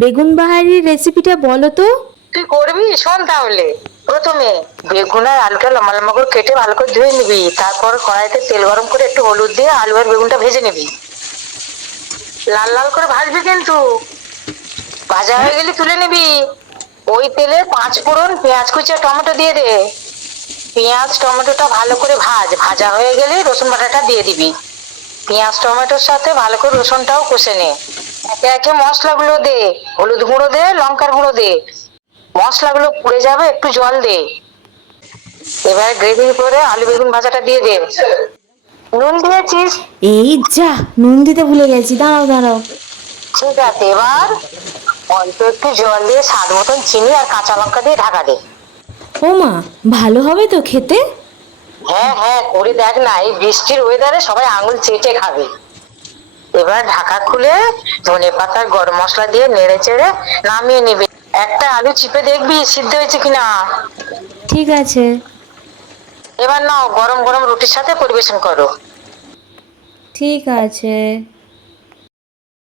বেগুন বাহারির রেসিপিটা বলো তো। তুই করবি, শোন তাহলে। প্রথমে বেগুন আর আলুটা লম্বা লম্বা করে কেটে ভালো করে ধুয়ে নিবি। তারপর কড়াইতে তেল গরম করে একটু হলুদ দিয়ে আলু আর বেগুনটা ভেজে নিবি। লাল লাল করে ভাজবি কিন্তু। ভাজা হয়ে গেলে তুলে নিবি। ওই তেলে পাঁচ ফোড়ন, পেঁয়াজ কুচি আর টমেটো দিয়ে দে। পেঁয়াজ টমেটোটা ভালো করে ভাজা হয়ে গেলে রসুন বাটাটা দিয়ে দিবি। পেঁয়াজ টমেটোর সাথে ভালো করে রসুনটাও কষে নে। একে একে মশলাগুলো দে। হলুদ গুঁড়ো দে, লঙ্কার গুঁড়ো দে। মশলাগুলো পুড়ে যাবে, একটু জল দে। এবারে গ্রেভির করে আলু বেগুন ভাজাটা দিয়ে দে। নুন দিয়েছিস? এই যা, নুন দিতে ভুলে গেছি, দাঁড়াও দাঁড়াও। ঠিক আছে, এবার অল্প একটু জল দিয়ে স্বাদ মতন চিনি আর কাঁচা লঙ্কা দিয়ে ঢাকা দে। ও মা, ভালো হবে তো খেতে? হ্যাঁ হ্যাঁ, করে দেখ না, এই বৃষ্টির ওয়েদারে সবাই আঙুল চেটে খাবে। এবার ঢাকা খুলে ধনে পাতা গরম মশলা দিয়ে নেড়ে চেড়ে নামিয়ে নিবি। একটা আলু চিপে দেখবি সিদ্ধ হয়েছে কিনা। ঠিক আছে। এবার নাও, গরম গরম রুটির সাথে পরিবেশন করো। ঠিক আছে।